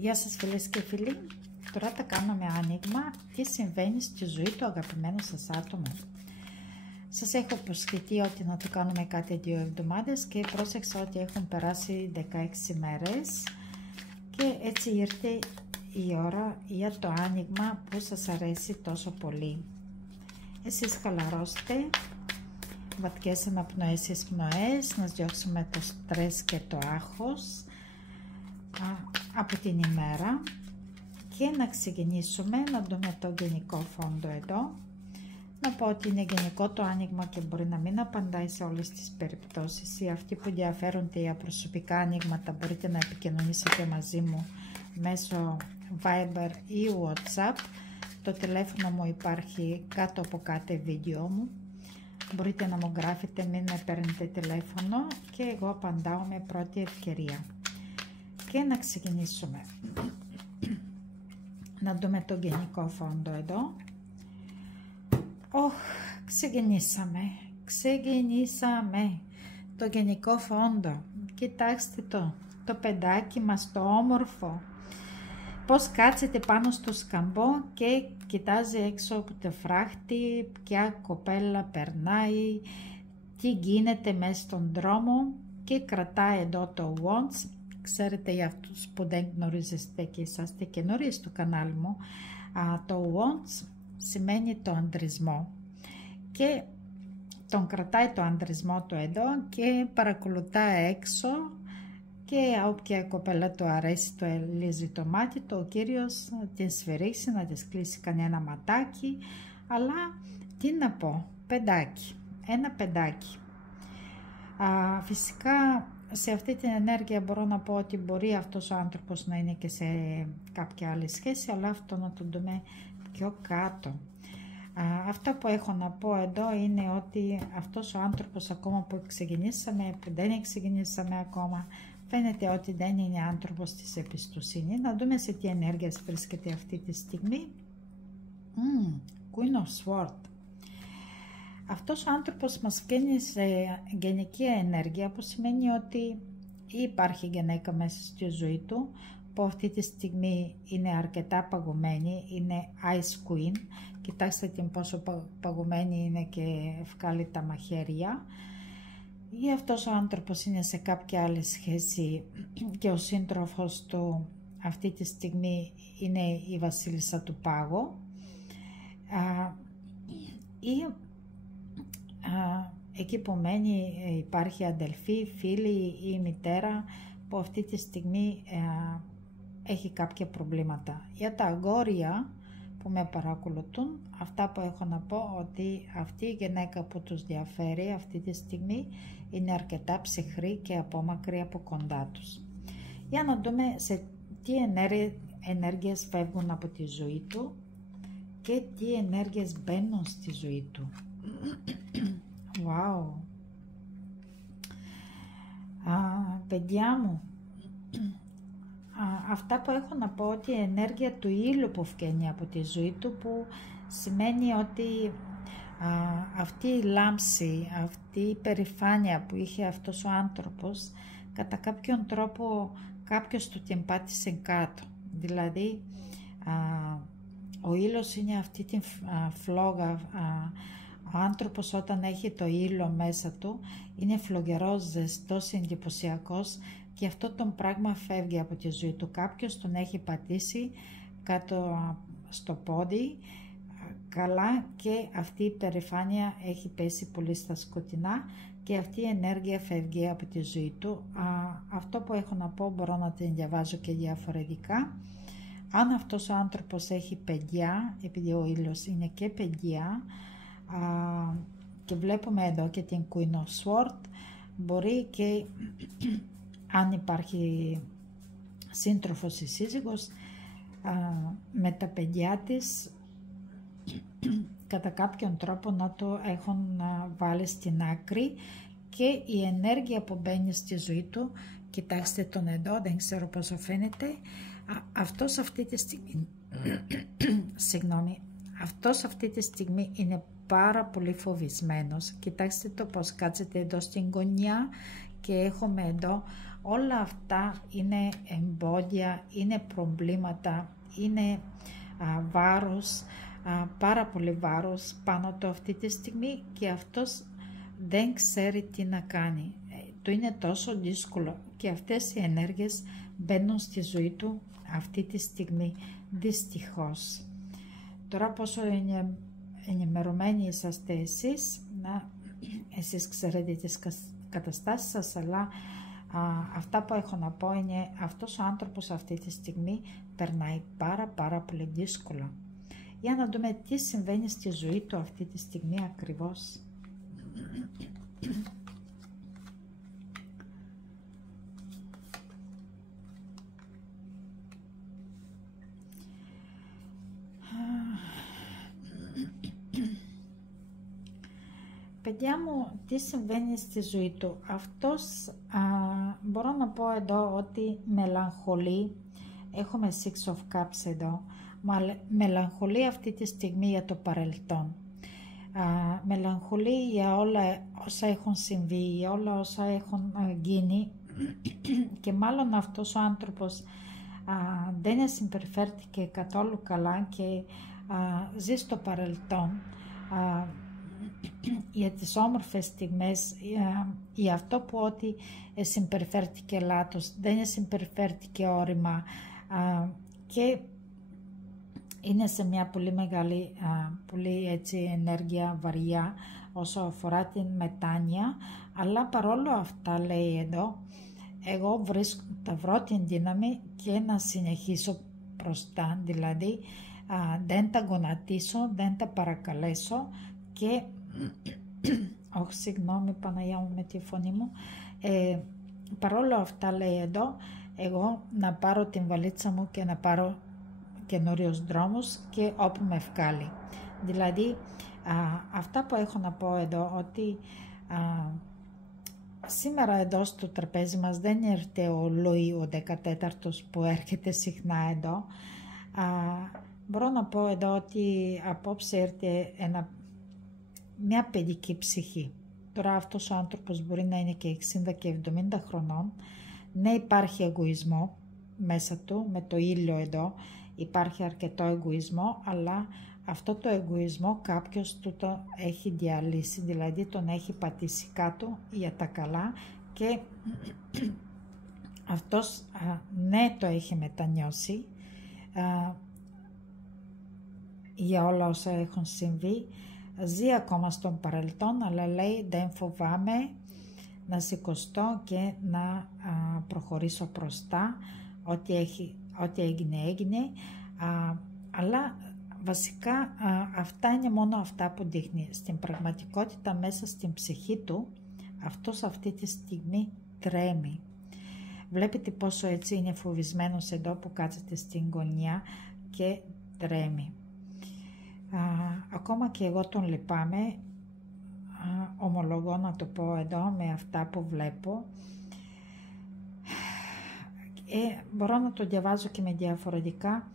Γεια σας φίλες και φίλοι, τώρα θα κάνουμε άνοιγμα τι συμβαίνει στη ζωή του αγαπημένου σας άτομου. Σας έχω προσχεθεί ότι να το κάνουμε κάτι 2 εβδομάδες και πρόσεξα ότι έχουν περάσει 16 μέρες και έτσι ήρθε η ώρα για το άνοιγμα που σας αρέσει τόσο πολύ. Εσείς χαλαρώστε, βαθιές αναπνοές, εισπνοές, να διώξουμε το στρες και το άγχος από την ημέρα και να ξεκινήσουμε να δούμε το γενικό φόντο εδώ. Να πω ότι είναι γενικό το άνοιγμα και μπορεί να μην απαντάει σε όλες τις περιπτώσεις, ή αυτοί που ενδιαφέρονται για προσωπικά ανοίγματα μπορείτε να επικοινωνήσετε μαζί μου μέσω Viber ή WhatsApp. Το τηλέφωνο μου υπάρχει κάτω από κάθε βίντεο μου. Μπορείτε να μου γράφετε, μην με παίρνετε τηλέφωνο και εγώ απαντάω με πρώτη ευκαιρία. Και να ξεκινήσουμε. Να δούμε το γενικό φόντο εδώ. Ξεκινήσαμε το γενικό φόντο. Κοιτάξτε το παιδάκι μας το όμορφο. Πώς κάτσεται πάνω στο σκαμπό και κοιτάζει έξω από το φράχτη, ποια κοπέλα περνάει, τι γίνεται μέσα στον δρόμο και κρατάει εδώ το wands. Ξέρετε, για αυτούς που δεν γνωρίζετε και είσαστε καινούριοι στο κανάλι μου, το wands σημαίνει το ανδρισμό και τον κρατάει το ανδρισμό του εδώ και παρακολουθάει έξω και όποια κοπέλα του αρέσει το ελίζει το μάτι του, ο κύριος να την σφυρίξει, να της κλείσει κανένα ματάκι, αλλά τι να πω, παιδάκι, ένα παιδάκι. Φυσικά σε αυτή την ενέργεια μπορώ να πω ότι μπορεί αυτός ο άνθρωπος να είναι και σε κάποια άλλη σχέση, αλλά αυτό να το δούμε πιο κάτω. Αυτό που έχω να πω εδώ είναι ότι αυτός ο άνθρωπος ακόμα που ξεκινήσαμε, που δεν ξεκινήσαμε ακόμα, φαίνεται ότι δεν είναι άνθρωπος της εμπιστοσύνης. Να δούμε σε τι ενέργειες βρίσκεται αυτή τη στιγμή. Queen of Swords. Αυτός ο άνθρωπος μας βγαίνει σε γενική ενέργεια, που σημαίνει ότι υπάρχει γυναίκα μέσα στη ζωή του που αυτή τη στιγμή είναι αρκετά παγωμένη, είναι Ice Queen. Κοιτάξτε την πόσο παγωμένη είναι και βγάλει τα μαχαίρια. Ή αυτός ο άνθρωπος είναι σε κάποια άλλη σχέση και ο σύντροφος του αυτή τη στιγμή είναι η βασίλισσα του πάγου. Ή εκεί που μένει υπάρχει αδελφή, φίλη ή μητέρα που αυτή τη στιγμή έχει κάποια προβλήματα. Για τα αγόρια που με παρακολουθούν, αυτά που έχω να πω ότι αυτή η γυναίκα που τους διαφέρει αυτή τη στιγμή είναι αρκετά ψυχρή και απόμακρη από κοντά τους. Για να δούμε σε τι ενέργειες φεύγουν από τη ζωή του και τι ενέργειες μπαίνουν στη ζωή του. Wow. Παιδιά μου, αυτά που έχω να πω ότι η ενέργεια του ήλιου που βγαίνει από τη ζωή του, που σημαίνει ότι αυτή η λάμψη, αυτή η περηφάνεια που είχε αυτός ο άνθρωπος, κατά κάποιον τρόπο κάποιος του την πάτησε κάτω. Δηλαδή ο ήλιος είναι αυτή την φλόγα. Ο άνθρωπος όταν έχει το ήλιο μέσα του είναι φλογερός, ζεστός, εντυπωσιακός και αυτό το πράγμα φεύγει από τη ζωή του. Κάποιος τον έχει πατήσει κάτω στο πόδι καλά και αυτή η περηφάνεια έχει πέσει πολύ στα σκοτεινά και αυτή η ενέργεια φεύγει από τη ζωή του. Αυτό που έχω να πω μπορώ να την διαβάζω και διαφορετικά. Αν αυτός ο άνθρωπος έχει παιδιά, επειδή ο ήλιος είναι και παιδιά, και βλέπουμε εδώ και την Queen of Swords, μπορεί και αν υπάρχει σύντροφος ή σύζυγος με τα παιδιά της κατά κάποιον τρόπο να το έχουν βάλει στην άκρη και η ενέργεια που μπαίνει στη ζωή του, κοιτάξτε τον εδώ, δεν ξέρω πόσο φαίνεται, αυτός αυτή τη στιγμή αυτός αυτή τη στιγμή είναι πάρα πολύ φοβισμένος. Κοιτάξτε το πως κάτσεται εδώ στην γωνιά και έχουμε εδώ Όλα αυτά είναι εμπόδια, είναι προβλήματα, είναι βάρος, πάρα πολύ βάρος πάνω του αυτή τη στιγμή και αυτός δεν ξέρει τι να κάνει. Του είναι τόσο δύσκολο και αυτές οι ενέργειες μπαίνουν στη ζωή του αυτή τη στιγμή, δυστυχώς. Τώρα πόσο ενημερωμένοι είσαστε εσείς, εσείς ξέρετε τις καταστάσεις σας, αλλά αυτά που έχω να πω είναι αυτός ο άνθρωπος αυτή τη στιγμή περνάει πάρα πολύ δύσκολα. Για να δούμε τι συμβαίνει στη ζωή του αυτή τη στιγμή ακριβώς. Παιδιά μου, τι συμβαίνει στη ζωή του. Αυτός, μπορώ να πω εδώ ότι μελαγχολεί. Έχουμε Six of Cups εδώ. Μελαγχολεί αυτή τη στιγμή για το παρελθόν. Μελαγχολεί για όλα όσα έχουν συμβεί, για όλα όσα έχουν γίνει και μάλλον αυτός ο άνθρωπος δεν συμπεριφέρθηκε καθόλου καλά και ζει στο παρελθόν για τις όμορφες στιγμές, για αυτό που ότι συμπεριφέρθηκε λάθος, δεν συμπεριφέρθηκε όρημα και είναι σε μια πολύ μεγάλη, πολύ έτσι ενέργεια βαριά όσο αφορά την μετάνοια, αλλά παρόλο αυτά λέει εδώ, εγώ θα βρω την δύναμη και να συνεχίσω μπροστά, δηλαδή δεν τα γονατίσω, δεν τα παρακαλέσω και όχι συγγνώμη Παναγιά μου με τη φωνή μου, παρόλο αυτά λέει εδώ, εγώ να πάρω την βαλίτσα μου και να πάρω καινούριους δρόμους και όπου με βγάλει. Δηλαδή αυτά που έχω να πω εδώ, ότι σήμερα εδώ στο τραπέζι μας δεν έρχεται ο Λουί ο 14ος που έρχεται συχνά εδώ. Μπορώ να πω εδώ ότι απόψε έρχεται μια παιδική ψυχή. Τώρα αυτός ο άνθρωπος μπορεί να είναι και 60 και 70 χρονών. Ναι, υπάρχει εγωισμό μέσα του, με το ήλιο εδώ υπάρχει αρκετό εγωισμό, αλλά αυτό το εγωισμό κάποιος του το έχει διαλύσει, δηλαδή τον έχει πατήσει κάτω για τα καλά και αυτός ναι το έχει μετανιώσει για όλα όσα έχουν συμβεί, ζει ακόμα στον παρελθόν, αλλά λέει δεν φοβάμαι να σηκωστώ και να προχωρήσω μπροστά, ό,τι έγινε, αλλά βασικά αυτά είναι μόνο αυτά που δείχνει. Στην πραγματικότητα μέσα στην ψυχή του αυτός αυτή τη στιγμή τρέμει. Βλέπετε πόσο έτσι είναι φοβισμένος εδώ που κάθεται στην γωνία και τρέμει. Ακόμα και εγώ τον λυπάμαι, ομολογώ να το πω εδώ με αυτά που βλέπω. Μπορώ να το διαβάζω και με διαφορετικά,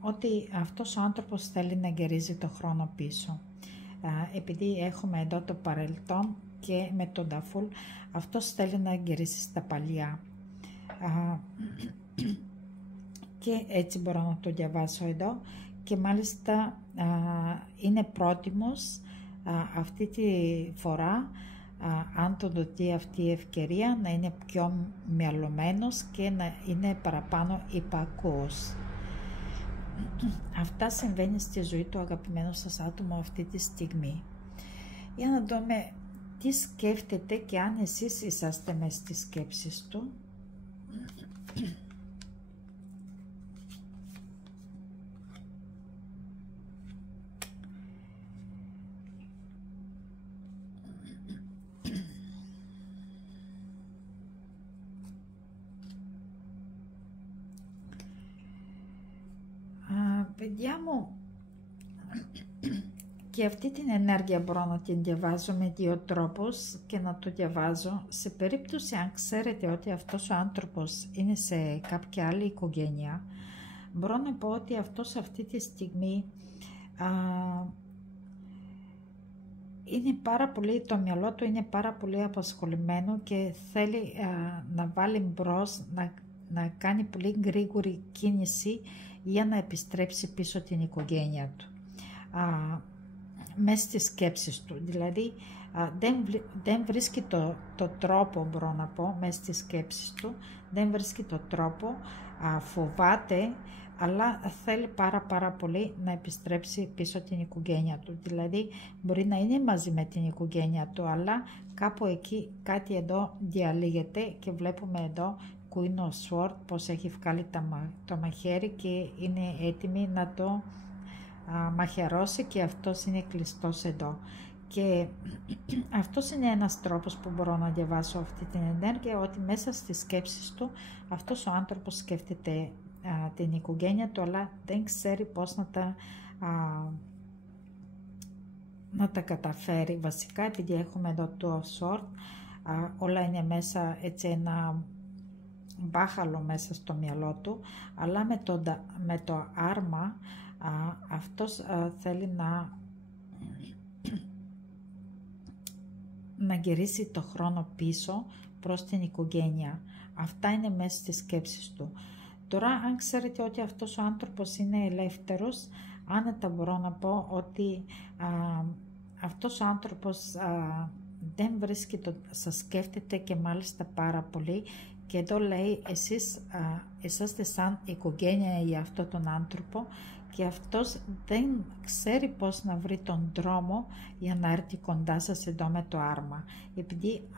ότι αυτός ο άνθρωπος θέλει να γυρίζει το χρόνο πίσω. Επειδή έχουμε εδώ το παρελθόν και με τον Ταφούλ, αυτός θέλει να γυρίσει στα παλιά. Και έτσι μπορώ να το διαβάσω εδώ και μάλιστα είναι πρότιμος αυτή τη φορά, αν το δοθεί αυτή η ευκαιρία, να είναι πιο μυαλωμένος και να είναι παραπάνω υπακούος. Αυτά συμβαίνει στη ζωή του αγαπημένου σας άτομο αυτή τη στιγμή. Για να δούμε τι σκέφτεται και αν εσείς είσαστε μες στις σκέψεις του. Παιδιά μου, και αυτή την ενέργεια μπορώ να την διαβάζω με δύο τρόπους και να το διαβάζω σε περίπτωση αν ξέρετε ότι αυτός ο άνθρωπος είναι σε κάποια άλλη οικογένεια. Μπορώ να πω ότι αυτός αυτή τη στιγμή είναι πάρα πολύ, το μυαλό του είναι πάρα πολύ απασχολημένο και θέλει να βάλει μπρος, να κάνει πολύ γρήγορη κίνηση για να επιστρέψει πίσω την οικογένεια του. Μέσα στις σκέψεις του, δηλαδή δεν βρίσκει το τρόπο, μπορώ να πω, μέσα στις σκέψεις του, δεν βρίσκει το τρόπο, φοβάται, αλλά θέλει πάρα πολύ να επιστρέψει πίσω την οικογένεια του. Δηλαδή μπορεί να είναι μαζί με την οικογένεια του, αλλά κάπου εκεί κάτι εδώ διαλύεται και βλέπουμε εδώ Queen of Swords πως έχει βγάλει το μαχαίρι και είναι έτοιμη να το μαχαιρώσει και αυτός είναι κλειστός εδώ. Και αυτός είναι ένας τρόπος που μπορώ να διαβάσω αυτή την ενέργεια, ότι μέσα στις σκέψεις του αυτός ο άνθρωπος σκέφτεται την οικογένεια του, αλλά δεν ξέρει πώς να τα καταφέρει. Βασικά επειδή έχουμε εδώ το Sword, όλα είναι μέσα έτσι ένα μπάχαλο μέσα στο μυαλό του, αλλά με το άρμα αυτός θέλει να γυρίσει το χρόνο πίσω προς την οικογένεια. Αυτά είναι μέσα στις σκέψεις του. Τώρα, αν ξέρετε ότι αυτός ο άνθρωπος είναι ελεύθερος, άνετα μπορώ να πω ότι αυτός ο άνθρωπος δεν βρίσκει σας σκέφτεται και μάλιστα πάρα πολύ, και εδώ λέει εσείς είσαστε σαν οικογένεια για αυτόν τον άνθρωπο και αυτός δεν ξέρει πώς να βρει τον δρόμο για να έρθει κοντά σας εδώ με το άρμα. Επειδή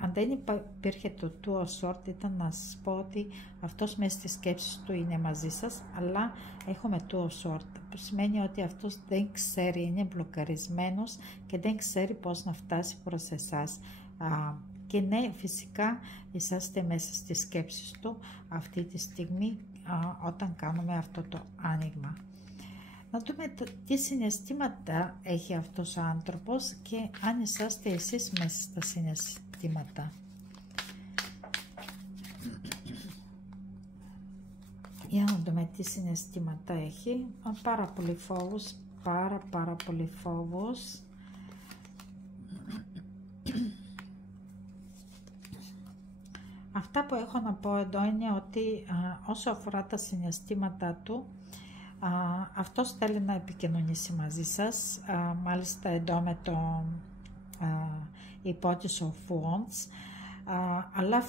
αν δεν υπήρχε το Two of Swords, ήταν να σας πω ότι αυτός μέσα στις σκέψεις του είναι μαζί σας, αλλά έχουμε Two of Swords, που σημαίνει ότι αυτός δεν ξέρει, είναι μπλοκαρισμένος και δεν ξέρει πώς να φτάσει προς εσάς. Και ναι, φυσικά είσαστε μέσα στις σκέψεις του αυτή τη στιγμή όταν κάνουμε αυτό το άνοιγμα. Να δούμε τι συναισθήματα έχει αυτός ο άνθρωπος και αν είσαστε εσείς μέσα στα συναισθήματα. Για να δούμε τι συναισθήματα έχει. Πάρα πολύ φόβος, πάρα πολύ φόβος. Αυτά που έχω να πω εδώ είναι ότι όσο αφορά τα συναισθήματα του, αυτός θέλει να επικοινωνήσει μαζί σας, μάλιστα εδώ με το Page of Wands, αλλά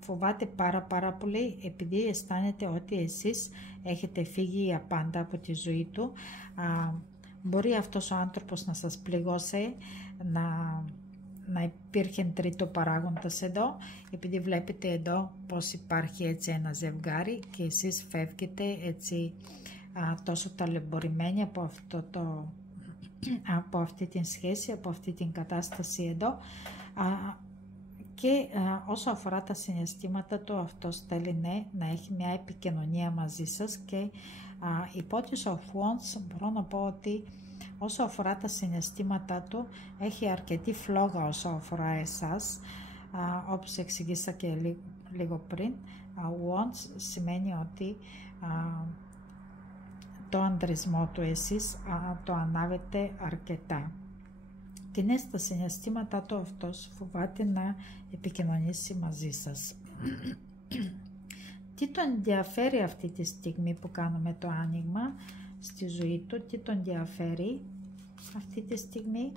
φοβάται πάρα πολύ, επειδή αισθάνεται ότι εσείς έχετε φύγει για πάντα από τη ζωή του. Μπορεί αυτός ο άνθρωπος να σας πληγώσει, να υπήρχε τρίτο παράγοντας εδώ, επειδή βλέπετε εδώ πως υπάρχει έτσι ένα ζευγάρι και εσείς φεύγετε έτσι τόσο ταλαιπωρημένοι από αυτή την σχέση, από αυτή την κατάσταση εδώ, και όσο αφορά τα συναισθήματα του, αυτός θέλει να έχει μια επικοινωνία μαζί σας. Και η Page of Wands μπορώ να πω ότι όσο αφορά τα συναισθήματά του έχει αρκετή φλόγα όσο αφορά εσάς, όπως εξηγήσα και λίγο πριν. Wands σημαίνει ότι το ανδρισμό του εσείς το ανάβετε αρκετά. Και ναι, στα συναισθήματά του αυτός φοβάται να επικοινωνήσει μαζί σας. Τι τον ενδιαφέρει αυτή τη στιγμή που κάνουμε το άνοιγμα στη ζωή του, τι τον ενδιαφέρει αυτή τη στιγμή?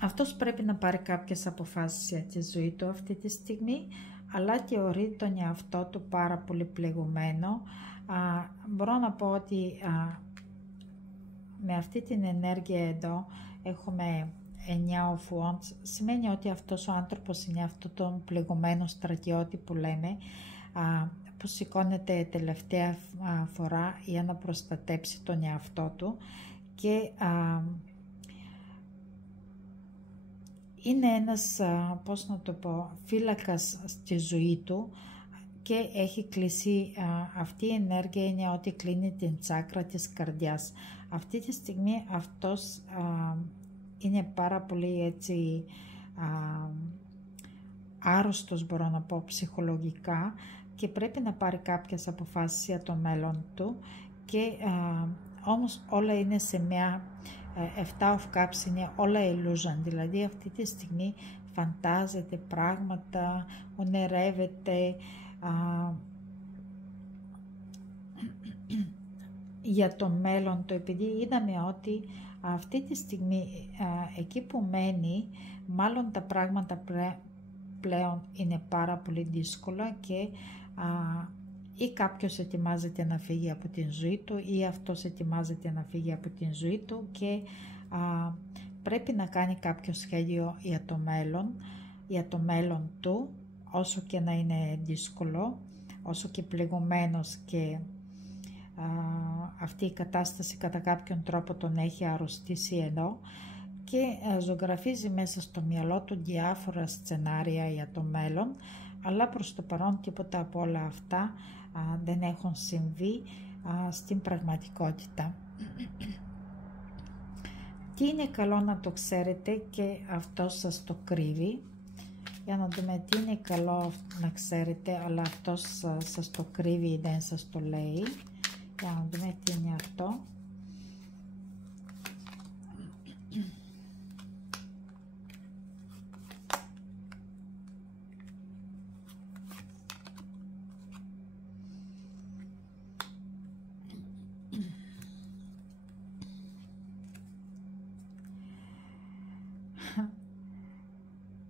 Αυτός πρέπει να πάρει κάποιες αποφάσεις για τη ζωή του αυτή τη στιγμή, αλλά θεωρεί τον εαυτό του πάρα πολύ πληγωμένο. Μπορώ να πω ότι με αυτή την ενέργεια εδώ έχουμε 9 of Wands, σημαίνει ότι αυτός ο άνθρωπος είναι αυτό τον πληγωμένο στρατιώτη που λέμε, που σηκώνεται τελευταία φορά για να προστατέψει τον εαυτό του, και είναι ένας, πώς να το πω, φύλακας στη ζωή του, και έχει κλείσει, αυτή η ενέργεια είναι ότι κλείνει την τσάκρα της καρδιάς. Αυτή τη στιγμή αυτός είναι πάρα πολύ έτσι άρρωστος, μπορώ να πω, ψυχολογικά, και πρέπει να πάρει κάποιες αποφάσεις για το μέλλον του και όμως όλα είναι σε μια 7 of Cups, είναι όλα illusion, δηλαδή αυτή τη στιγμή φαντάζεται πράγματα, ονειρεύεται για το μέλλον του, επειδή είδαμε ότι αυτή τη στιγμή εκεί που μένει μάλλον τα πράγματα πλέον είναι πάρα πολύ δύσκολα και ή κάποιος ετοιμάζεται να φύγει από την ζωή του ή αυτός ετοιμάζεται να φύγει από την ζωή του και πρέπει να κάνει κάποιο σχέδιο για το μέλλον του, όσο και να είναι δύσκολο, όσο και πληγωμένος και αυτή η κατάσταση κατά κάποιον τρόπο τον έχει αρρωστήσει εδώ και ζωγραφίζει μέσα στο μυαλό του διάφορα σценάρια για το μέλλον, αλλά προς το παρόν τίποτα από όλα αυτά δεν έχουν συμβεί στην πραγματικότητα. Τι είναι καλό να το ξέρετε και αυτό σας το κρύβει. Για να δούμε τι είναι καλό να ξέρετε, αλλά αυτός σας το κρύβει, δεν σας το λέει. Για να δούμε τι είναι αυτό.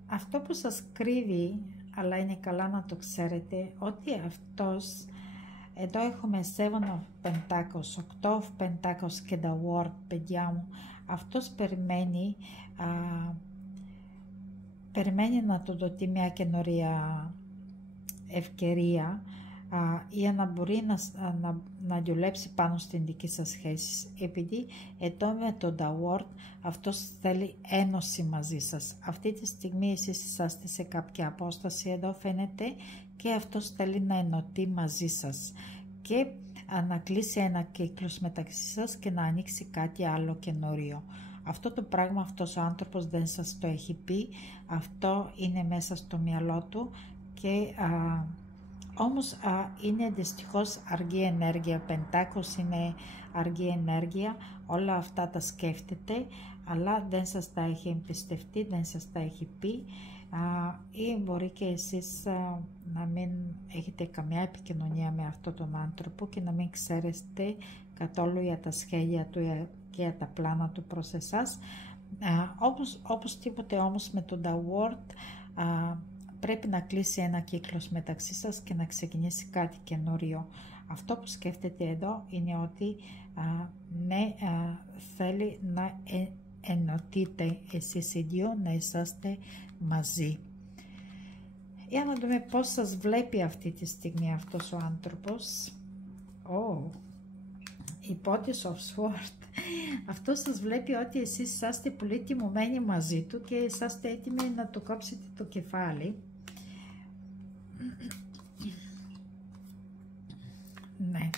Αυτό που σας κρύβει, αλλά είναι καλά να το ξέρετε, ότι αυτός, εδώ έχουμε 7 of Pentacles, 8 of Pentacles και the Word, παιδιά μου, αυτός περιμένει να του δοθεί μια καινούρια ευκαιρία για να μπορεί να δουλέψει πάνω στην δική σας σχέση, επειδή εδώ με το The Word αυτός θέλει ένωση μαζί σας. Αυτή τη στιγμή εσείς είσαστε σε κάποια απόσταση, εδώ φαίνεται, και αυτός θέλει να ενωθεί μαζί σας και να κλείσει ένα κύκλος μεταξύ σας και να ανοίξει κάτι άλλο καινούριο. Αυτό το πράγμα αυτός ο άνθρωπος δεν σας το έχει πει, αυτό είναι μέσα στο μυαλό του και όμως είναι δυστυχώς αργή ενέργεια. Πεντάκος είναι αργή ενέργεια, όλα αυτά τα σκέφτεται, αλλά δεν σας τα έχει εμπιστευτεί, δεν σας τα έχει πει, ή μπορεί και εσείς να μην έχετε καμιά επικοινωνία με αυτόν τον άνθρωπο και να μην ξέρετε καθόλου για τα σχέδια του και για τα πλάνα του προς εσάς. Όπως τίποτε όμως με το The Word πρέπει να κλείσει ένα κύκλος μεταξύ σας και να ξεκινήσει κάτι καινούριο. Αυτό που σκέφτεται εδώ είναι ότι θέλει να ενωθείτε εσείς οι δύο, να είσαστε μαζί. Για να δούμε πώς σας βλέπει αυτή τη στιγμή αυτός ο άνθρωπος. Η Page of Swords. Αυτό σας βλέπει ότι εσείς είσαστε πολύ τιμωμένοι μαζί του και είσαστε έτοιμοι να του κόψετε το κεφάλι. Ναι.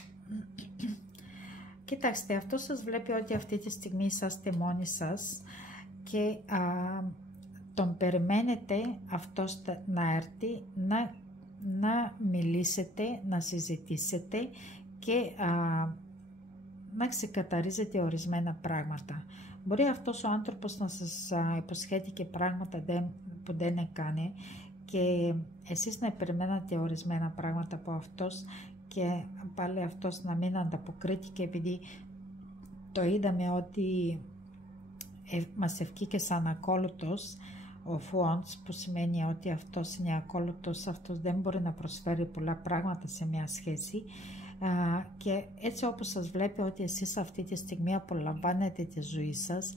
Κοιτάξτε, αυτό σας βλέπει ότι αυτή τη στιγμή είσαστε μόνοι σας και τον περιμένετε αυτός να έρθει, να μιλήσετε, να συζητήσετε και να ξεκαθαρίζετε ορισμένα πράγματα. Μπορεί αυτός ο άνθρωπος να σας υποσχέθεί και πράγματα που δεν έκανε και εσείς να περιμένατε ορισμένα πράγματα από αυτός και πάλι αυτός να μην ανταποκρίθηκε, επειδή το είδαμε ότι μας ευκήκε σαν ακόλουθος ο Wands, που σημαίνει ότι αυτός είναι ακόλουθος, αυτός δεν μπορεί να προσφέρει πολλά πράγματα σε μια σχέση και έτσι όπως σας βλέπει ότι εσείς αυτή τη στιγμή απολαμβάνετε τη ζωή σας,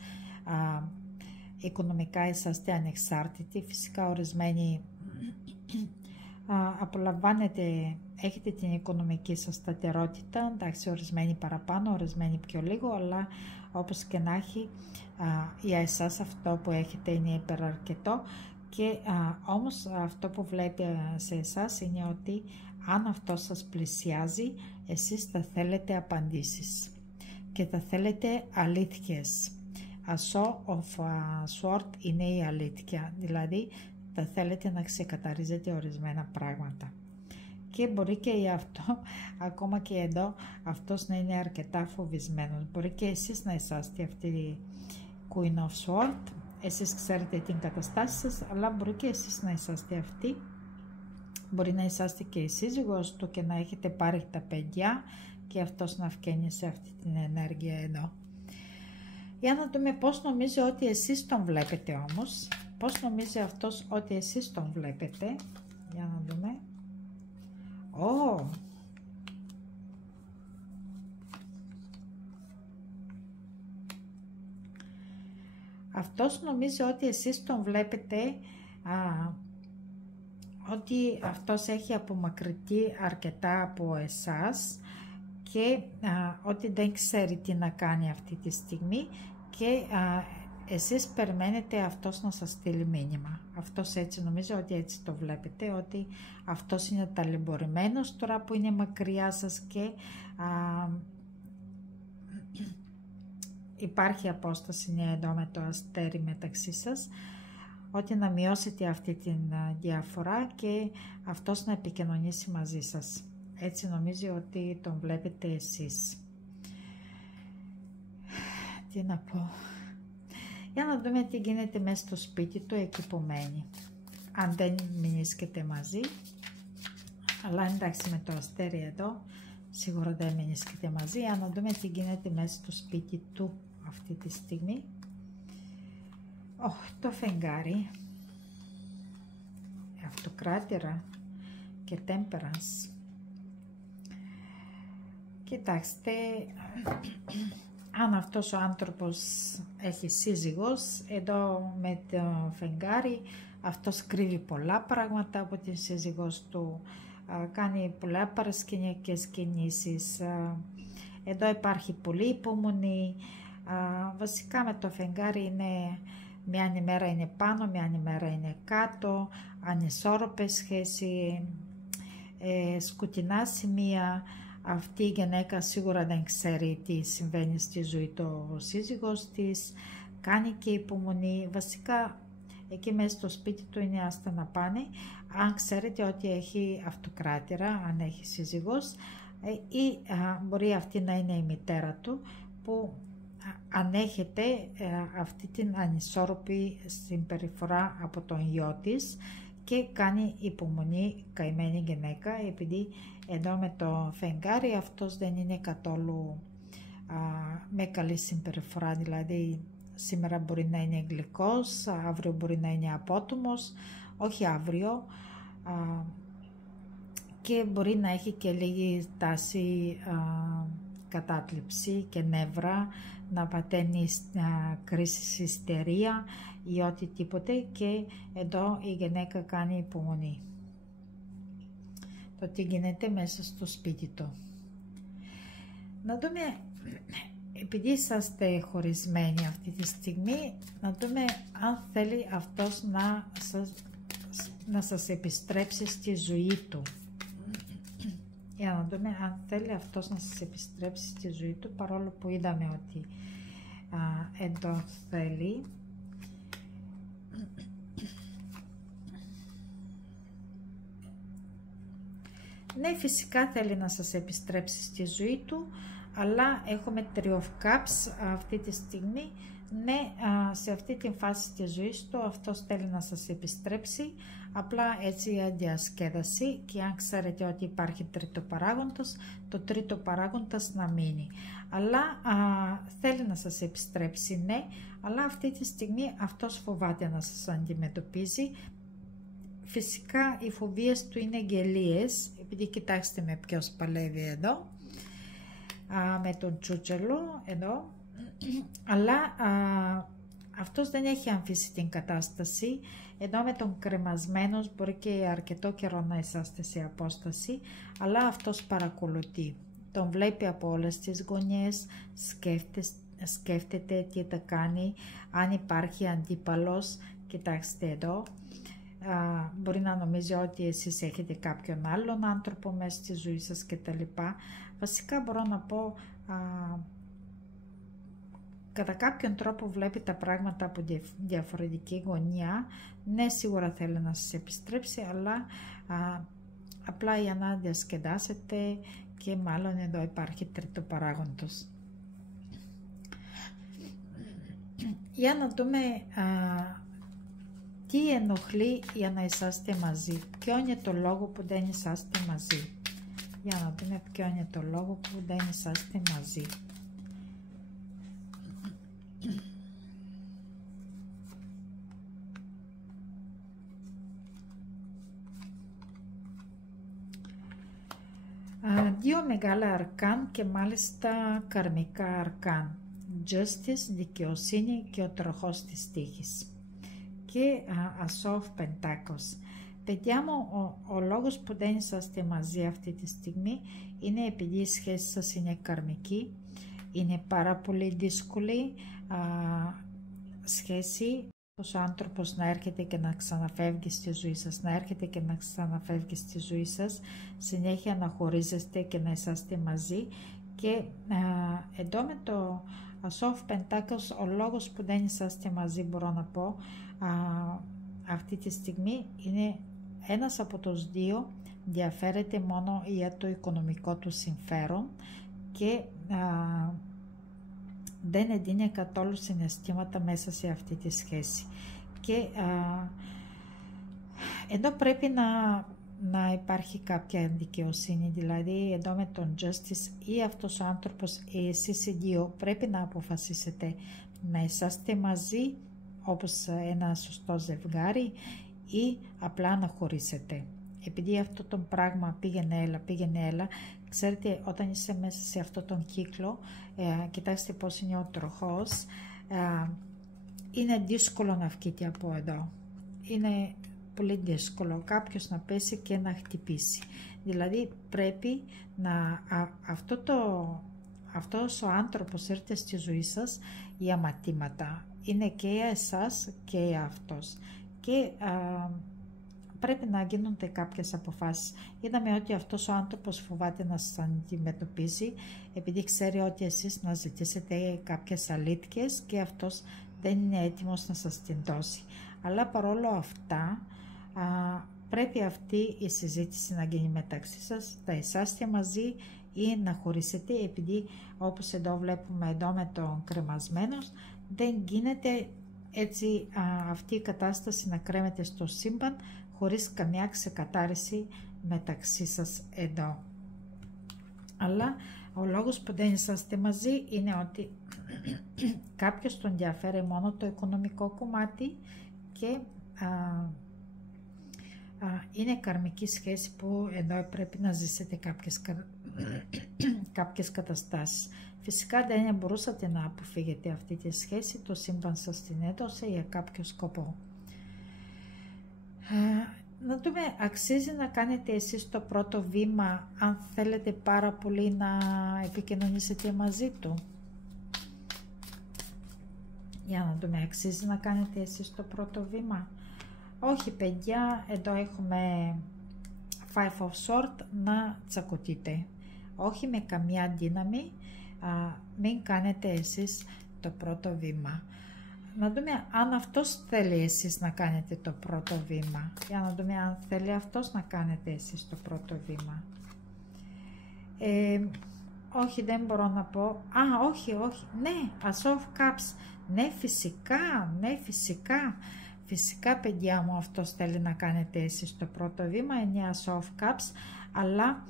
οικονομικά είσαστε ανεξάρτητοι, φυσικά ορισμένοι απολαμβάνετε, έχετε την οικονομική σας σταθερότητα, εντάξει, ορισμένοι παραπάνω, ορισμένοι πιο λίγο, αλλά όπως και να έχει, για εσάς αυτό που έχετε είναι υπεραρκετό και όμως αυτό που βλέπει σε εσάς είναι ότι αν αυτό σας πλησιάζει, εσείς θα θέλετε απαντήσεις και θα θέλετε αλήθειες. Ασό of Sword είναι η αλήθεια, δηλαδή θα θέλετε να ξεκαθαρίζετε ορισμένα πράγματα και μπορεί και γι' αυτό, ακόμα και εδώ, αυτός να είναι αρκετά φοβισμένος. Μπορεί και εσείς να είσαστε αυτή Queen of Swords, εσείς ξέρετε την καταστάση σας, αλλά μπορεί και εσείς να είσαστε αυτοί. Μπορεί να είσαστε και η σύζυγος του και να έχετε πάρει τα παιδιά και αυτός να βγαίνει σε αυτή την ενέργεια εδώ. Για να δούμε πώς νομίζει ότι εσείς τον βλέπετε όμως. Πώς νομίζει αυτός ότι εσείς τον βλέπετε. Για να δούμε. Αυτός νομίζει ότι εσείς τον βλέπετε, ότι αυτός έχει απομακρυνθεί αρκετά από εσάς και ότι δεν ξέρει τι να κάνει αυτή τη στιγμή και εσείς περιμένετε αυτός να σας στείλει μήνυμα. Αυτός έτσι νομίζω ότι έτσι το βλέπετε, ότι αυτός είναι ταλαιπωρημένος τώρα που είναι μακριά σας και υπάρχει απόσταση εδώ με το αστέρι μεταξύ σας, ότι να μειώσετε αυτή την διαφορά και αυτός να επικοινωνήσει μαζί σας. Έτσι νομίζει ότι τον βλέπετε εσείς. Τι να πω. Για να δούμε τι γίνεται μέσα στο σπίτι του εκεί που μένει. Αν δεν μείνετε μαζί. Αλλά εντάξει, με το αστέρι εδώ σίγουρα δεν μείνετε μαζί. Για να δούμε τι γίνεται μέσα στο σπίτι του αυτή τη στιγμή. Το φεγγάρι. Αυτοκράτηρα και Temperance. Κοιτάξτε, αν αυτός ο άνθρωπος έχει σύζυγος, εδώ με το φεγγάρι, αυτός κρύβει πολλά πράγματα από την σύζυγός του, κάνει πολλά παρασκηνιακές κινήσεις, εδώ υπάρχει πολλή υπομονή, βασικά με το φεγγάρι είναι μια ημέρα είναι πάνω, μια ημέρα είναι κάτω, ανισόρροπες σχέση, σκοτεινά σημεία. Αυτή η γυναίκα σίγουρα δεν ξέρει τι συμβαίνει στη ζωή του σύζυγος της, κάνει και υπομονή. Βασικά εκεί μέσα στο σπίτι του είναι άστα να πάνε. Αν ξέρετε ότι έχει αυτοκράτηρα, αν έχει σύζυγος, ή μπορεί αυτή να είναι η μητέρα του που ανέχεται αυτή την ανισόρροπη συμπεριφορά από τον γιο της και κάνει υπομονή καημένη γυναίκα, επειδή εδώ με το φεγγάρι αυτός δεν είναι καθόλου με καλή συμπεριφορά, δηλαδή σήμερα μπορεί να είναι γλυκός, αύριο μπορεί να είναι απότομος, όχι αύριο, και μπορεί να έχει και λίγη τάση κατάθλιψη και νεύρα, να παταίνει κρίση ιστερία ή ό,τι τίποτε, και εδώ η γυναίκα κάνει υπομονή. Το τι γίνεται μέσα στο σπίτι του. Να δούμε, επειδή είσαστε χωρισμένοι αυτή τη στιγμή, να δούμε αν θέλει αυτός να σας επιστρέψει στη ζωή του. Για να δούμε αν θέλει αυτός να σας επιστρέψει στη ζωή του, παρόλο που είδαμε ότι εδώ θέλει. Ναι, φυσικά θέλει να σας επιστρέψει στη ζωή του, αλλά έχουμε Three of Cups αυτή τη στιγμή. Ναι, σε αυτή τη φάση της ζωής του αυτός θέλει να σας επιστρέψει, απλά έτσι η διασκέδαση, και αν ξέρετε ότι υπάρχει τρίτο παράγοντας, το τρίτο παράγοντας να μείνει. Αλλά θέλει να σας επιστρέψει, ναι, αλλά αυτή τη στιγμή αυτός φοβάται να σας αντιμετωπίζει. Φυσικά οι φοβίες του είναι γελίες, επειδή κοιτάξτε με ποιος παλεύει εδώ, με τον τσούτσελο εδώ, αλλά αυτός δεν έχει αμφίσει την κατάσταση. Εδώ με τον κρεμασμένος μπορεί και αρκετό καιρό να είσαστε σε απόσταση, αλλά αυτός παρακολουθεί. Τον βλέπει από όλες τις γωνιές, σκέφτεται τι θα κάνει, αν υπάρχει αντίπαλος. Κοιτάξτε εδώ, μπορεί να νομίζει ότι εσείς έχετε κάποιον άλλον άνθρωπο μέσα στη ζωή σας κτλ. Βασικά μπορώ να πω, κατά κάποιον τρόπο βλέπει τα πράγματα από διαφορετική γωνία. Ναι, σίγουρα θέλει να σας επιστρέψει, αλλά απλά για να διασκεδάσετε και μάλλον εδώ υπάρχει τρίτο παράγοντος. Για να δούμε τι ενοχλεί για να είσαστε μαζί. Ποιο είναι το λόγο που δεν είσαστε μαζί. Για να δούμε ποιο είναι το λόγο που δεν είσαστε μαζί. Δύο μεγάλα αρκάν και μάλιστα καρμικά αρκάν. Justice, δικαιοσύνη και ο τροχός της τύχης. Και Ace of Pentacles. Παιδιά μου, ο λόγος που δεν είσαστε μαζί αυτή τη στιγμή είναι επειδή η σχέση σας είναι καρμική, είναι πάρα πολύ δύσκολη σχέση. Ο άνθρωπος να έρχεται και να ξαναφεύγει στη ζωή σας, να έρχεται και να ξαναφεύγει στη ζωή σας, συνέχεια να χωρίζεστε και να είσαστε μαζί. Και εδώ με το Ace of Pentacles, ο λόγος που δεν είσαστε μαζί, μπορώ να πω, αυτή τη στιγμή είναι ένας από τους δύο διαφέρεται μόνο για το οικονομικό του συμφέρον και δεν εντείνει καθόλου συναισθήματα μέσα σε αυτή τη σχέση. Και εδώ πρέπει να υπάρχει κάποια δικαιοσύνη, δηλαδή εδώ με τον Justice ή αυτός ο άνθρωπος ή εσείς οι δύο πρέπει να αποφασίσετε να είσαστε μαζί όπως ένα σωστό ζευγάρι ή απλά να χωρίσετε. Επειδή αυτό το πράγμα πήγαινε έλα, ξέρετε, όταν είσαι μέσα σε αυτό τον κύκλο, κοιτάξτε πώς είναι ο τροχός, είναι δύσκολο να βγείτε από εδώ. Είναι πολύ δύσκολο κάποιος να πέσει και να χτυπήσει. Δηλαδή πρέπει να αυτός ο άνθρωπος έρθει στη ζωή σας για ματήματα. Είναι και για εσάς και για αυτός. Και πρέπει να γίνονται κάποιες αποφάσεις. Είδαμε ότι αυτός ο άνθρωπος φοβάται να σας αντιμετωπίσει επειδή ξέρει ότι εσείς να ζητήσετε κάποιες αλήθειες και αυτός δεν είναι έτοιμος να σας την δώσει. Αλλά παρόλο αυτά πρέπει αυτή η συζήτηση να γίνει μεταξύ σας, θα είσαστε μαζί ή να χωρίσετε, επειδή όπως εδώ βλέπουμε εδώ με τον κρεμασμένος, δεν γίνεται έτσι αυτή η κατάσταση να κρέμεται στο σύμπαν χωρίς καμιά ξεκαθάριση μεταξύ σας εδώ. Αλλά ο λόγος που δεν είσαστε μαζί είναι ότι κάποιος τον ενδιαφέρει μόνο το οικονομικό κομμάτι και είναι καρμική σχέση που εδώ πρέπει να ζήσετε κάποιες καταστάσεις. Φυσικά δεν μπορούσατε να αποφύγετε αυτή τη σχέση, το σύμπαν σας την έδωσε για κάποιο σκοπό. Να δούμε, αξίζει να κάνετε εσείς το πρώτο βήμα αν θέλετε πάρα πολύ να επικοινωνήσετε μαζί του. Για να δούμε, αξίζει να κάνετε εσείς το πρώτο βήμα. Όχι παιδιά, εδώ έχουμε Five of Swords να τσακωτείτε. Όχι με καμιά δύναμη, μην κάνετε εσείς το πρώτο βήμα. Να δούμε αν αυτός θέλει εσείς να κάνετε το πρώτο βήμα. Για να δούμε αν θέλει αυτός να κάνετε εσείς το πρώτο βήμα. Όχι, δεν μπορώ να πω. Όχι. Ναι, Ace of Cups. Ναι, φυσικά. Φυσικά, παιδιά μου, αυτός θέλει να κάνετε εσείς το πρώτο βήμα. Είναι Ace of Cups. Αλλά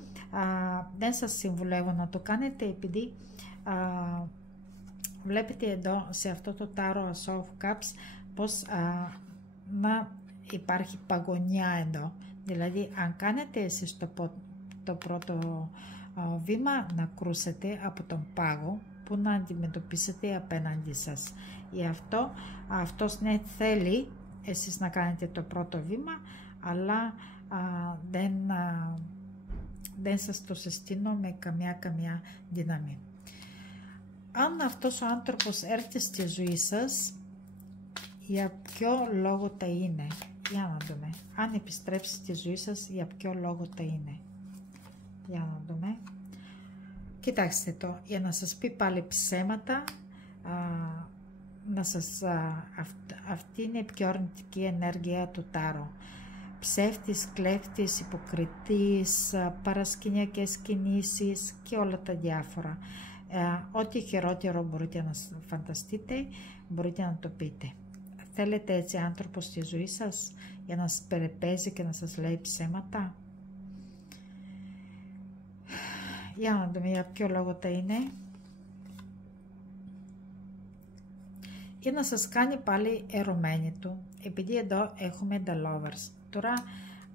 δεν σας συμβουλεύω να το κάνετε επειδή βλέπετε εδώ σε αυτό το τάρο Ace of Cups πως να υπάρχει παγωνιά εδώ. Δηλαδή αν κάνετε εσείς το πρώτο βήμα να κρούσετε από τον πάγο που να αντιμετωπίσετε απέναντι σας. Γι' αυτό αυτός ναι θέλει εσείς να κάνετε το πρώτο βήμα, αλλά δεν σας το συστήνω με καμιά δύναμη. Αν αυτός ο άνθρωπος έρθει στη ζωή σας, για ποιο λόγο τα είναι? Για να δούμε. Αν επιστρέψει στη ζωή σας, για ποιο λόγο τα είναι? Για να δούμε. Κοιτάξτε το, για να σας πει πάλι ψέματα, αυτή είναι η πιο αρνητική ενέργεια του τάρο. ψεύτης, κλέφτης, υποκριτής, παρασκηνιακές κινήσεις και όλα τα διάφορα. Ό,τι χειρότερο μπορείτε να φανταστείτε, μπορείτε να το πείτε. Θέλετε έτσι άνθρωπο στη ζωή σας για να σας περιπέζει και να σας λέει ψέματα? Για να δούμε για ποιο λόγο τα είναι. Ή να σας κάνει πάλι ερωμένη του, επειδή εδώ έχουμε the lovers. Τώρα,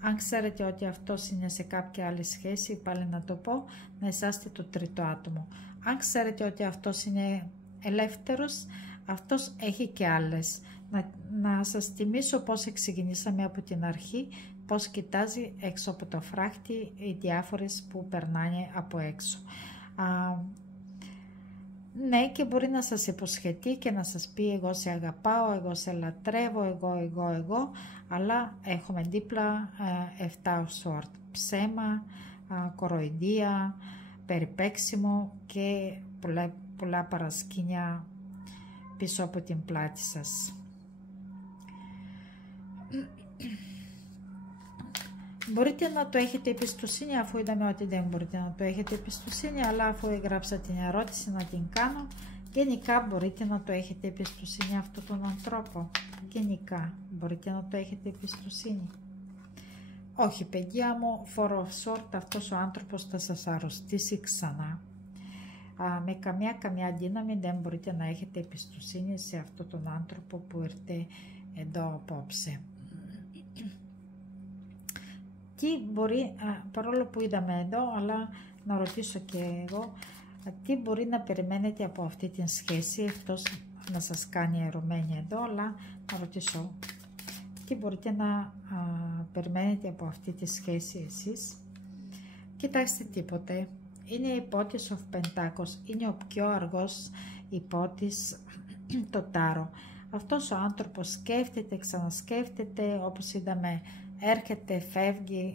αν ξέρετε ότι αυτός είναι σε κάποια άλλη σχέση, πάλι να το πω, να είσαστε το τρίτο άτομο. Αν ξέρετε ότι αυτός είναι ελεύθερος, αυτός έχει και άλλες. Να σας θυμίσω πώς ξεκινήσαμε από την αρχή, πώς κοιτάζει έξω από το φράχτη οι διάφορες που περνάνε από έξω. Ναι, και μπορεί να σας υποσχεθεί και να σας πει εγώ σε αγαπάω, εγώ σε λατρεύω, εγώ, αλλά έχουμε δίπλα 7 sort, ψέμα, κοροϊδία, περιπέξιμο και πολλά παρασκήνια πίσω από την πλάτη σας. Μπορείτε να το έχετε εμπιστοσύνη, αφού είδαμε ότι δεν μπορείτε να το έχετε εμπιστοσύνη, αλλά αφού έγραψα την ερώτηση να την κάνω, γενικά μπορείτε να το έχετε εμπιστοσύνη αυτόν τον ανθρώπο. Γενικά μπορείτε να το έχετε εμπιστοσύνη. Όχι, παιδιά μου, for of sort, αυτός ο άνθρωπος θα σας αρρωστήσει ξανά. Με καμιά δύναμη δεν μπορείτε να έχετε εμπιστοσύνη σε αυτόν τον άνθρωπο που ήρθε εδώ απόψε. Τι μπορεί, παρόλο που είδαμε εδώ, αλλά να ρωτήσω και εγώ, τι μπορεί να περιμένετε από αυτή την σχέση, εκτός να σας κάνει ερωμένη εδώ, αλλά να ρωτήσω, τι μπορείτε να περιμένετε από αυτή τη σχέση εσείς? Κοιτάξτε, τίποτε. Είναι η υπότης of Pentacles, είναι ο πιο αργός υπότης το τάρο. Αυτός ο άνθρωπος σκέφτεται, ξανασκέφτεται, όπως είδαμε,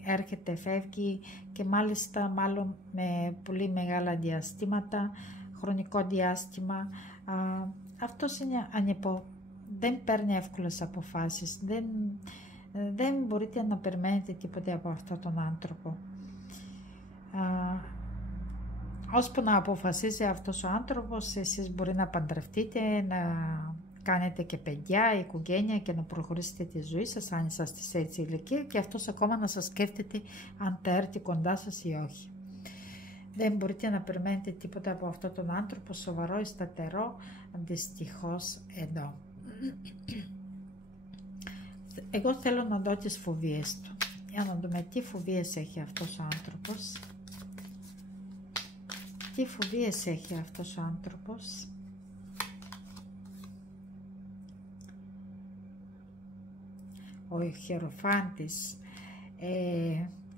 έρχεται, φεύγει και μάλιστα μάλλον με πολύ μεγάλα διαστήματα, χρονικό διάστημα. Αυτός είναι δεν παίρνει εύκολες αποφάσεις, δεν μπορείτε να περιμένετε τίποτε από αυτόν τον άνθρωπο. Ώσπου να αποφασίσει αυτός ο άνθρωπος, εσείς μπορεί να παντρευτείτε, να κάνετε και παιδιά, οικογένεια και να προχωρήσετε τη ζωή σας, αν είσαστε σε έτσι ηλικία, και αυτός ακόμα να σας σκέφτεται αν θα έρθει κοντά σας ή όχι. Δεν μπορείτε να περιμένετε τίποτα από αυτόν τον άνθρωπο σοβαρό ή σταθερό, δυστυχώς εδώ. Εγώ θέλω να δω τις φοβίες του. Για να δούμε τι φοβίες έχει αυτός ο άνθρωπος. Τι φοβίες έχει αυτός ο άνθρωπος. Ο Χεροφάντης.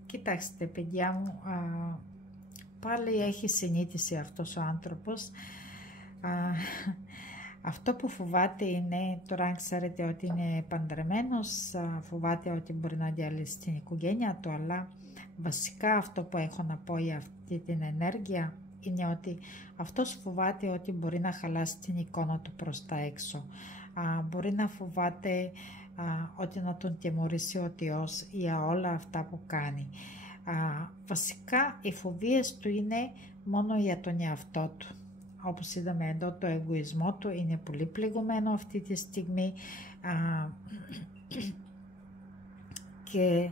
Κοιτάξτε, παιδιά μου, πάλι έχει συνείδηση αυτός ο άνθρωπος. Αυτό που φοβάται είναι, τώρα αν ξέρετε ότι είναι παντρεμένος, φοβάται ότι μπορεί να διαλύσει την οικογένεια του, αλλά βασικά αυτό που έχω να πω για αυτή την ενέργεια είναι ότι αυτός φοβάται ότι μπορεί να χαλάσει την εικόνα του προς τα έξω. Μπορεί να φοβάται ότι να τον τιμωρήσει ο Θεός για όλα αυτά που κάνει. Βασικά οι φοβίες του είναι μόνο για τον εαυτό του. Όπως είδαμε εδώ, το εγωισμό του είναι πολύ πληγωμένο αυτή τη στιγμή και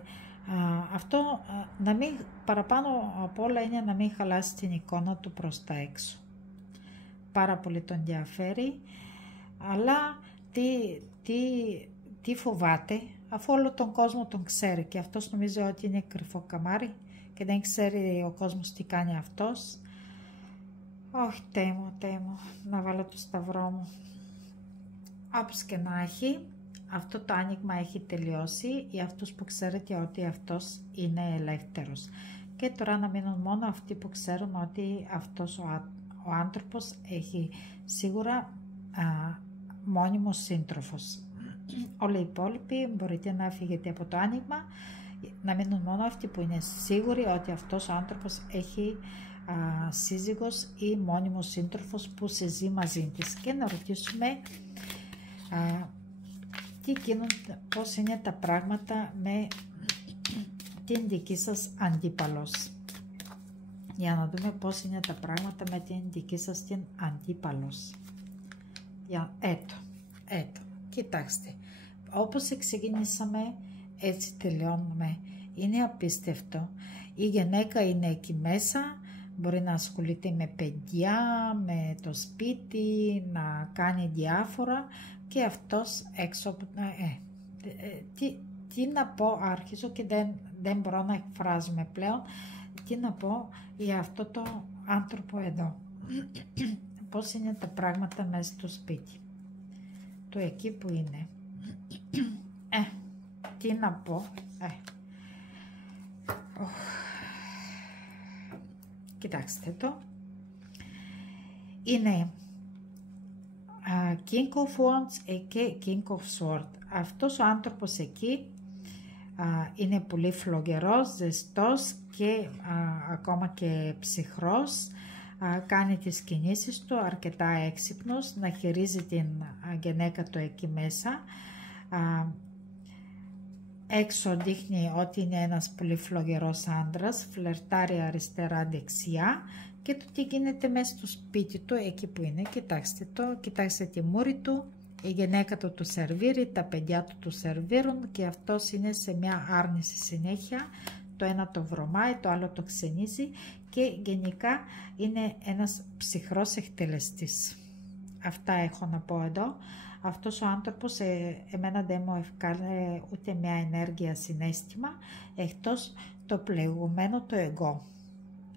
αυτό να μην, παραπάνω από όλα είναι να μην χαλάσει την εικόνα του προς τα έξω. Πάρα πολύ τον ενδιαφέρει, αλλά τι φοβάται, αφού όλο τον κόσμο τον ξέρει και αυτός νομίζει ότι είναι κρυφό καμάρι και δεν ξέρει ο κόσμος τι κάνει αυτός. Όχι, Θεέ μου, να βάλω το σταυρό μου. Όπως και να έχει, αυτό το άνοιγμα έχει τελειώσει για αυτούς που ξέρετε ότι αυτός είναι ελεύθερος. Και τώρα να μείνουν μόνο αυτοί που ξέρουν ότι αυτός ο άνθρωπος έχει σίγουρα μόνιμος σύντροφος. Όλοι οι υπόλοιποι μπορείτε να φύγετε από το άνοιγμα, να μείνουν μόνο αυτοί που είναι σίγουροι ότι αυτός ο άνθρωπος έχει σύζυγος ή μόνιμος σύντροφος που συζεί μαζί της, και να ρωτήσουμε πώς είναι τα πράγματα με την δική σας αντίπαλος. Για να δούμε πώς είναι τα πράγματα με την δική σας την αντίπαλος. Έτω, κοιτάξτε, όπως ξεκινήσαμε έτσι τελειώνουμε. Είναι απίστευτο. Η γυναίκα είναι εκεί μέσα, μπορεί να ασχολείται με παιδιά, με το σπίτι, να κάνει διάφορα και αυτός έξω από... τι να πω, αρχίζω και δεν μπορώ να εκφράζομαι πλέον. Τι να πω για αυτό το άνθρωπο εδώ. Πώς είναι τα πράγματα μέσα στο σπίτι. Το εκεί που είναι. Τι να πω. Κοιτάξτε το. Είναι King of Wands και King of Swords. Αυτός ο άνθρωπος εκεί είναι πολύ φλογερός, ζεστός και ακόμα και ψυχρός. Κάνει τις κινήσεις του, αρκετά έξυπνος, να χειρίζει την γυναίκα του εκεί μέσα. Έξω δείχνει ότι είναι ένας πολύ φλογερός άντρας, φλερτάρει αριστερά-δεξιά και το τι γίνεται μέσα στο σπίτι του εκεί που είναι. Κοιτάξτε το, κοιτάξτε τη μούρη του, η γυναίκα του σερβίρει, τα παιδιά του σερβίρουν και αυτός είναι σε μια άρνηση συνέχεια. Το ένα το βρωμάει, το άλλο το ξενίζει και γενικά είναι ένας ψυχρός εκτελεστής. Αυτά έχω να πω εδώ. Αυτός ο άνθρωπος εμένα δεν μου ευκάλε ούτε μια ενέργεια συναίσθημα, εκτός το πληγωμένο το εγώ.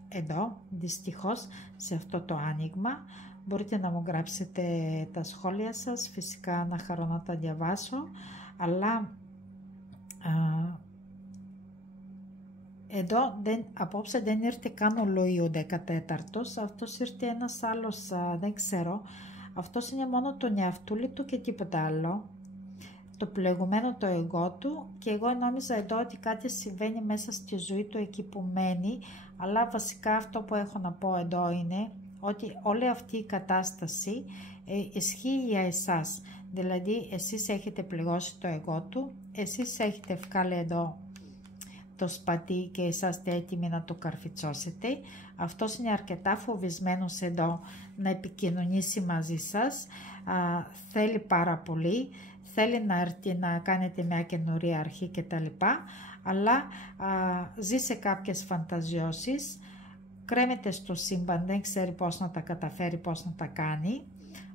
Εδώ, δυστυχώς, σε αυτό το άνοιγμα, μπορείτε να μου γράψετε τα σχόλια σας, φυσικά να χαρώ να τα διαβάσω, αλλά εδώ απόψε δεν ήρθε καν ο Λουί ο 14ος, αυτός ήρθε ένας άλλος, δεν ξέρω. Αυτός είναι μόνο το νεαυτούλι του και τίποτα άλλο. Το πλεγωμένο το εγώ του και εγώ νόμιζα εδώ ότι κάτι συμβαίνει μέσα στη ζωή του εκεί που μένει, αλλά βασικά αυτό που έχω να πω εδώ είναι ότι όλη αυτή η κατάσταση ισχύει για εσάς. Δηλαδή εσείς έχετε πληγώσει το εγώ του, εσείς έχετε βγάλει εδώ το σπατί και είσαστε έτοιμοι να το καρφιτσώσετε. Αυτός είναι αρκετά φοβισμένος εδώ να επικοινωνήσει μαζί σας, θέλει πάρα πολύ, θέλει να έρθει να κάνετε μια καινούρια αρχή κτλ. Αλλά ζει σε κάποιες φανταζιώσεις, κρέμεται στο σύμπαν, δεν ξέρει πώς να τα καταφέρει, πώς να τα κάνει.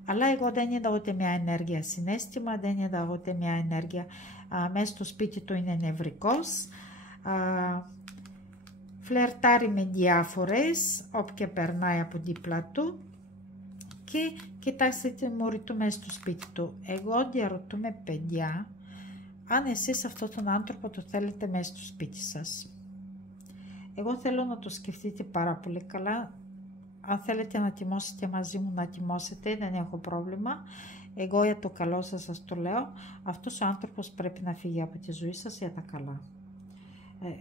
Αλλά εγώ δεν είδα ούτε μια ενέργεια συναίσθημα, δεν είδα ούτε μια ενέργεια, μέσα στο σπίτι του είναι νευρικός. Φλερτάρει με διάφορες όποια περνάει από δίπλα του και κοιτάξτε τη μόρη του μέσα στο σπίτι του. Εγώ διαρωτούμε, παιδιά, αν εσείς αυτόν τον άνθρωπο το θέλετε μέσα στο σπίτι σας. Εγώ θέλω να το σκεφτείτε πάρα πολύ καλά. Αν θέλετε να τιμώσετε μαζί μου, να τιμώσετε, δεν έχω πρόβλημα. Εγώ για το καλό σας το λέω. Αυτός ο άνθρωπος πρέπει να φύγει από τη ζωή σας για τα καλά.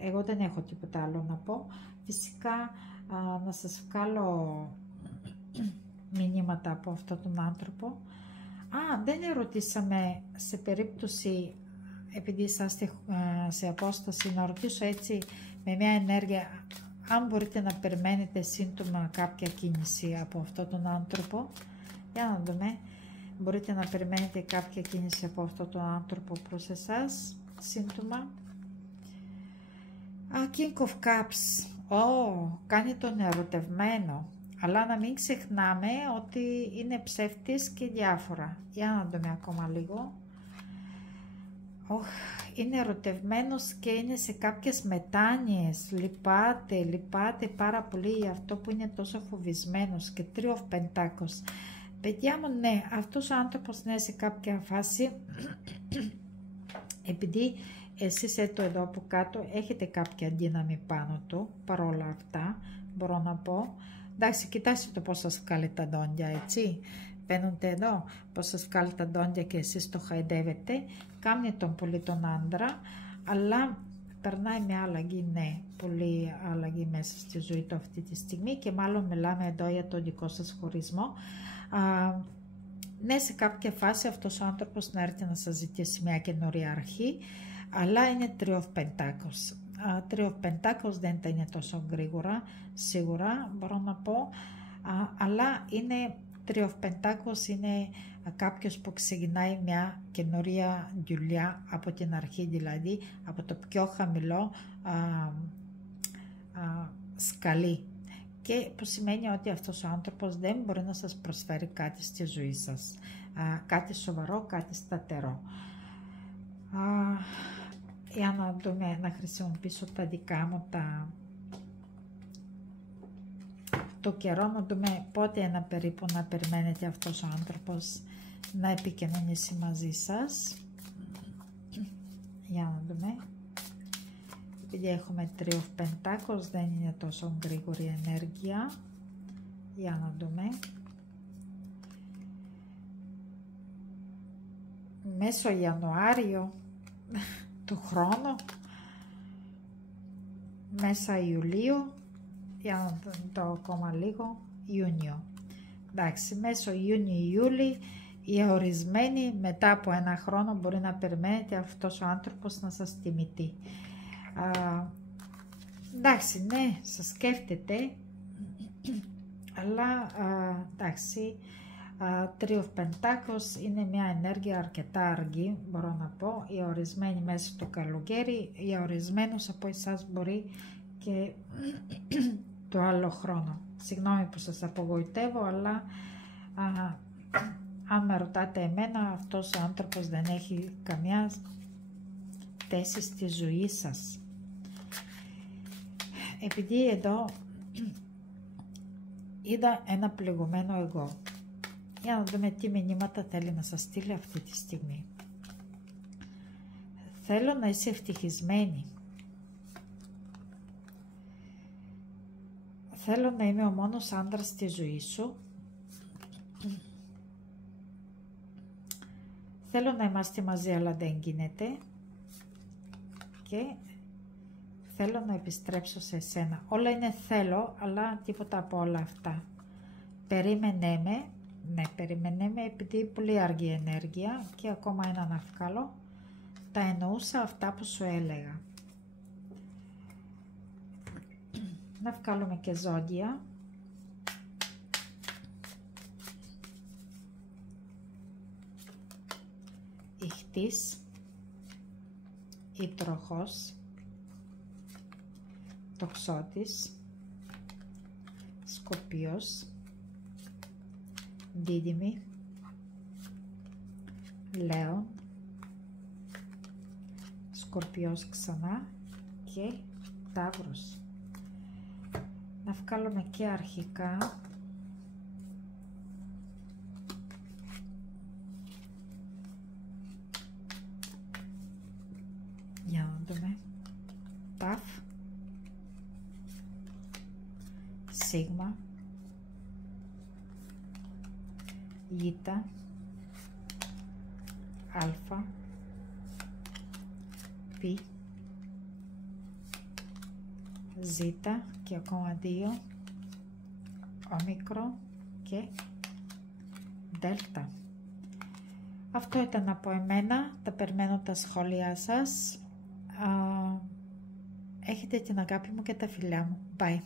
Εγώ δεν έχω τίποτα άλλο να πω. Φυσικά να σας βγάλω μηνύματα από αυτόν τον άνθρωπο. Δεν ερωτήσαμε σε περίπτωση, επειδή είσαστε σε απόσταση, να ρωτήσω έτσι με μια ενέργεια, αν μπορείτε να περιμένετε σύντομα κάποια κίνηση από αυτόν τον άνθρωπο. Για να δούμε. Μπορείτε να περιμένετε κάποια κίνηση από αυτόν τον άνθρωπο προς εσάς σύντομα. King of Cups. Κάνει τον ερωτευμένο. Αλλά να μην ξεχνάμε ότι είναι ψεύτης και διάφορα. Για να δούμε ακόμα λίγο. Είναι ερωτευμένος και είναι σε κάποιες μετάνοιες. Λυπάται πάρα πολύ για αυτό που είναι τόσο φοβισμένος. Και Three of Pentacles. Παιδιά μου, ναι, αυτός ο άνθρωπος είναι σε κάποια φάση, επειδή εσείς εδώ από κάτω έχετε κάποια δύναμη πάνω του, παρόλα αυτά, μπορώ να πω. Εντάξει, κοιτάξτε το πώς σας βγάλει τα δόντια, έτσι. Φαίνονται εδώ πώς σας βγάλει τα δόντια και εσείς το χαϊδεύετε. Κάνει τον πολύ τον άντρα, αλλά περνάει μια αλλαγή, ναι, πολύ αλλαγή μέσα στη ζωή του αυτή τη στιγμή και μάλλον μιλάμε εδώ για το δικό σας χωρισμό. Ναι, σε κάποια φάση αυτός ο άνθρωπος να έρθει να σας ζητήσει μια καινούρια αρχή, αλλά είναι Three of Pentacles. Three of Pentacles δεν είναι τόσο γρήγορα, σίγουρα μπορώ να πω, αλλά είναι Three of Pentacles, είναι κάποιος που ξεκινάει μια καινούρια δουλειά από την αρχή, δηλαδή από το πιο χαμηλό σκαλί, και που σημαίνει ότι αυτός ο άνθρωπος δεν μπορεί να σας προσφέρει κάτι στη ζωή σας, κάτι σοβαρό, κάτι σταθερό. Για να δούμε, να χρησιμοποιήσω τα δικά μου το καιρό, να δούμε πότε ένα περίπου να περιμένετε αυτός ο άνθρωπος να επικοινωνήσει μαζί σας. Για να δούμε. Επειδή έχουμε Three of Pentacles δεν είναι τόσο γρήγορη ενέργεια. Για να δούμε. Μέσω Ιανουάριο του χρόνου, μέσα Ιουλίου, για να το ακόμα λίγο, Ιούνιο. Εντάξει, μέσω Ιούνιο-Ιούλη, οι ορισμένοι μετά από ένα χρόνο μπορεί να περιμένετε αυτός ο άνθρωπος να σας τιμηθεί. Εντάξει, ναι, σας σκέφτεται, αλλά εντάξει, Three of Pentacles είναι μια ενέργεια αρκετά αργή, μπορώ να πω, οι ορισμένοι μέσα στο καλοκαίρι, οι ορισμένους από εσάς μπορεί και το άλλο χρόνο. Συγγνώμη που σας απογοητεύω, αλλά αν με ρωτάτε εμένα, αυτός ο άνθρωπος δεν έχει καμιά θέση στη ζωή σας. Επειδή εδώ είδα ένα πληγωμένο εγώ. Για να δούμε τι μηνύματα θέλει να σας στείλει αυτή τη στιγμή. Θέλω να είσαι ευτυχισμένη. Θέλω να είμαι ο μόνος άντρας στη ζωή σου. Θέλω να είμαστε μαζί, αλλά δεν γίνεται. Και θέλω να επιστρέψω σε εσένα. Όλα είναι θέλω, αλλά τίποτα από όλα αυτά. Περίμενε με. Ναι, περίμενε με, επειδή πολύ αργή ενέργεια και ακόμα ένα να βγάλω. Τα εννοούσα αυτά που σου έλεγα. Να βγάλουμε και ζώδια. Ιχθύς, Υδροχόος, Τοξότης, Σκορπιός, Δίδυμη, Λέων, Σκορπιός ξανά και Ταύρος. Να βγάλουμε και αρχικά. Για να δούμε. Ταφ, Σίγμα, Ήτα, Αλφα, Πι, Ζήτα και ακόμα 2, Όμικρο και Δέλτα. Αυτό ήταν από εμένα. Τα περιμένω τα σχόλιά σας. Έχετε την αγάπη μου και τα φιλιά μου. Bye.